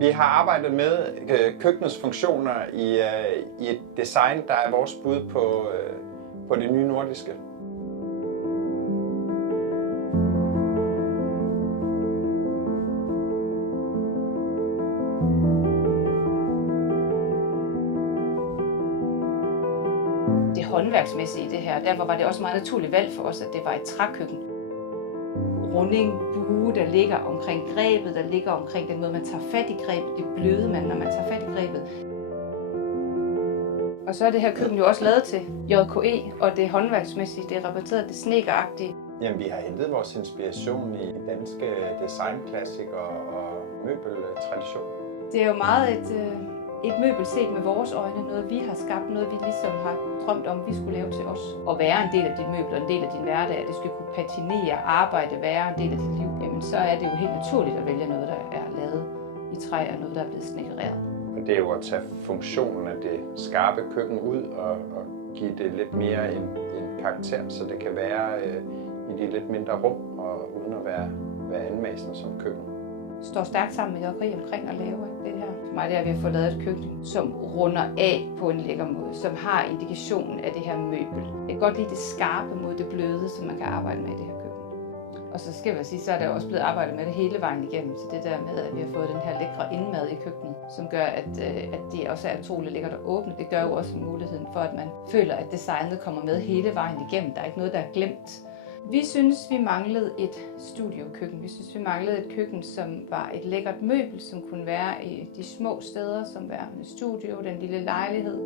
Vi har arbejdet med køkkenets funktioner i et design, der er vores bud på det nye nordiske. Det håndværksmæssige i det her, derfor var det også meget naturligt valg for os, at det var et trækøkken. Runding, bue, der ligger omkring grebet, der ligger omkring den måde, man tager fat i grebet, det bløde man, når man tager fat i grebet. Og så er det her køkken jo også lavet til JKE, og det håndværksmæssige, det er rapporteret, det snedkeragtige. Jamen, vi har hentet vores inspiration i danske designklassikere og møbeltradition. Det er jo meget et møbel set med vores øjne, noget vi har skabt, noget vi ligesom har drømt om, vi skulle lave til os. Og være en del af dit møbel og en del af din hverdag, at det skal kunne patinere, arbejde, være en del af dit liv, jamen så er det jo helt naturligt at vælge noget, der er lavet i træ og noget, der er blevet snekkereret. Og det er jo at tage funktionen af det skarpe køkken ud og give det lidt mere en karakter, så det kan være i de lidt mindre rum og uden at være anmassende som køkken. Står stærkt sammen med JKE omkring at lave det her. For mig det er, at vi har fået lavet et køkken, som runder af på en lækker måde, som har indikationen af det her møbel. Jeg kan godt lide det skarpe mod det bløde, som man kan arbejde med i det her køkken. Og så skal jeg sige, så er der også blevet arbejdet med det hele vejen igennem. Så det der med, at vi har fået den her lækre indmad i køkkenet, som gør, at det også er utroligt lækkert at åbne. Det gør jo også muligheden for, at man føler, at designet kommer med hele vejen igennem. Der er ikke noget, der er glemt. Vi synes, vi manglede et studiokøkken. Vi synes, vi manglede et køkken, som var et lækkert møbel, som kunne være i de små steder, som var et studio, den lille lejlighed.